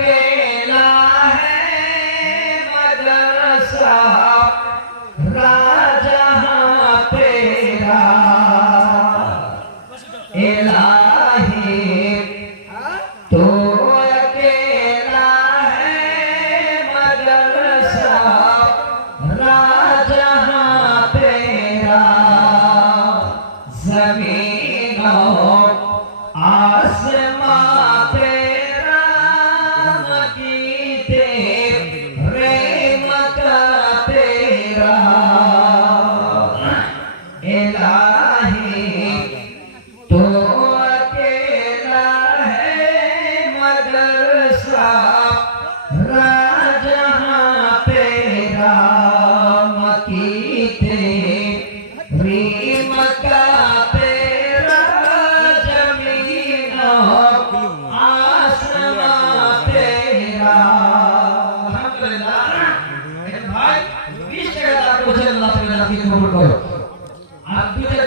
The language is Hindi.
अकेला है मदरसा राजहां तेरा इलाही तो अकेला है मदरसा राजहां तेरा ज़मीनों आसमां तेरा मकीते रहमत तेरा इलाही तो अकेला है मदरसा राजहां तेरा मकीते रहमत तेरा ज़मीनों आसमां तेरा अल्हम्दुलिल्लाह भाई 20 টাকা দান করেছেন আল্লাহ তাআলা কি কবুল করো আর 2